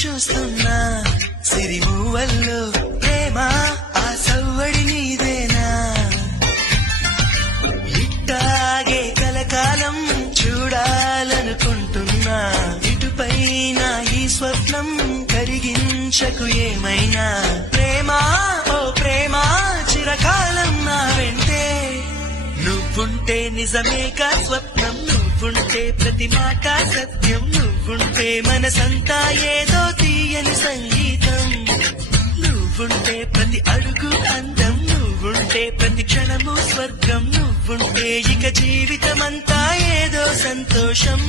చూస్తున్నా సిరిమూవల్లో ప్రేమ ఆ సవ్వడి నీదేనా ఇట్టాగే కలకాలం చూడాలనుకుంటున్నా ఇటుపైన ఈ స్వప్నం కరిగించకు ఏమైనా ప్రేమ ఓ ప్రేమ చిరకాలం నా వెంటే నువ్వుంటే నిజమేగా స్వప్నం నువ్వుంటే ప్రతి మాట సత్యం నువ్వుంటే మనసంతా ఏదో తీయని సంగీతం నువ్వుంటే ప్రతి అడుగు అందం నువ్వుంటే ప్రతి క్షణము స్వర్గం నువ్వుంటే ఇక జీవితమంతా ఏదో సంతోషం